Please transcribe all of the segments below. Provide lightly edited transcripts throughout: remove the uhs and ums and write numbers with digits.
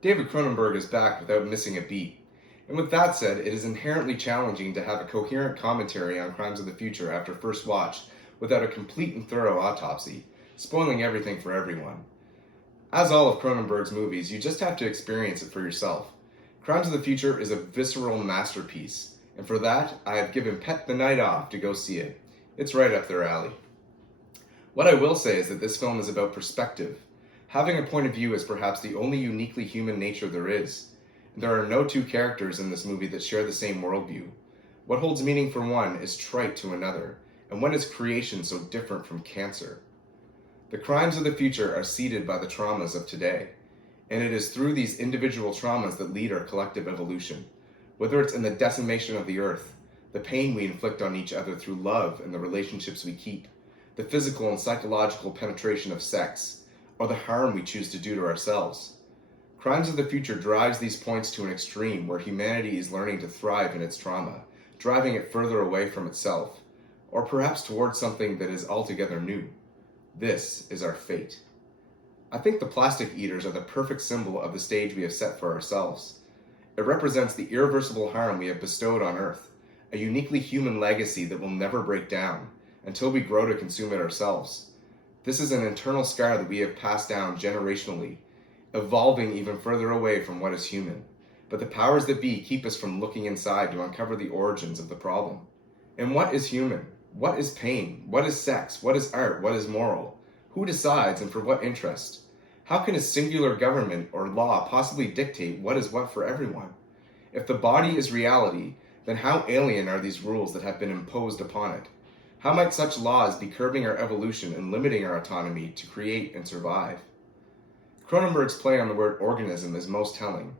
David Cronenberg is back without missing a beat. And with that said, it is inherently challenging to have a coherent commentary on Crimes of the Future after first watch without a complete and thorough autopsy, spoiling everything for everyone. As all of Cronenberg's movies, you just have to experience it for yourself. Crimes of the Future is a visceral masterpiece, and for that, I have given Pet the night off to go see it. It's right up their alley. What I will say is that this film is about perspective. Having a point of view is perhaps the only uniquely human nature there is. There are no two characters in this movie that share the same worldview. What holds meaning for one is trite to another, and when is creation so different from cancer? The crimes of the future are seeded by the traumas of today, and it is through these individual traumas that lead our collective evolution. Whether it's in the decimation of the earth, the pain we inflict on each other through love and the relationships we keep, the physical and psychological penetration of sex, or the harm we choose to do to ourselves. Crimes of the Future drives these points to an extreme where humanity is learning to thrive in its trauma, driving it further away from itself, or perhaps towards something that is altogether new. This is our fate. I think the plastic eaters are the perfect symbol of the stage we have set for ourselves. It represents the irreversible harm we have bestowed on Earth, a uniquely human legacy that will never break down until we grow to consume it ourselves. This is an internal scar that we have passed down generationally, evolving even further away from what is human. But the powers that be keep us from looking inside to uncover the origins of the problem. And what is human? What is pain? What is sex? What is art? What is moral? Who decides and for what interest? How can a singular government or law possibly dictate what is what for everyone? If the body is reality, then how alien are these rules that have been imposed upon it? How might such laws be curbing our evolution and limiting our autonomy to create and survive? Cronenberg's play on the word organism is most telling.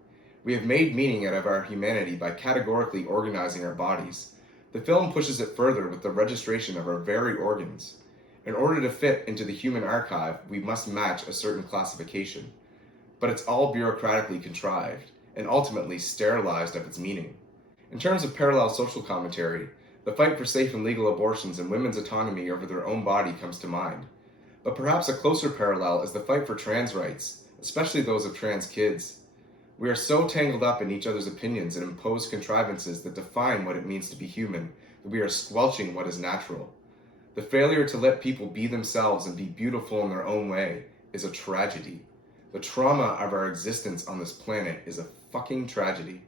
We have made meaning out of our humanity by categorically organizing our bodies. The film pushes it further with the registration of our very organs. In order to fit into the human archive, we must match a certain classification. But it's all bureaucratically contrived, and ultimately sterilized of its meaning. In terms of parallel social commentary, the fight for safe and legal abortions and women's autonomy over their own body comes to mind. But perhaps a closer parallel is the fight for trans rights, especially those of trans kids. We are so tangled up in each other's opinions and imposed contrivances that define what it means to be human that we are squelching what is natural. The failure to let people be themselves and be beautiful in their own way is a tragedy. The trauma of our existence on this planet is a fucking tragedy.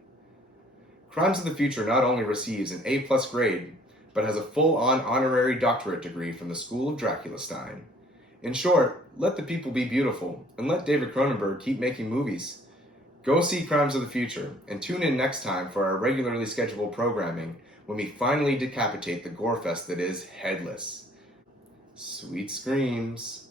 Crimes of the Future not only receives an A+ grade, but has a full-on honorary doctorate degree from the School of Draculastein. In short, let the people be beautiful, and let David Cronenberg keep making movies. Go see Crimes of the Future, and tune in next time for our regularly scheduled programming when we finally decapitate the gorefest that is Headless. Sweet screams.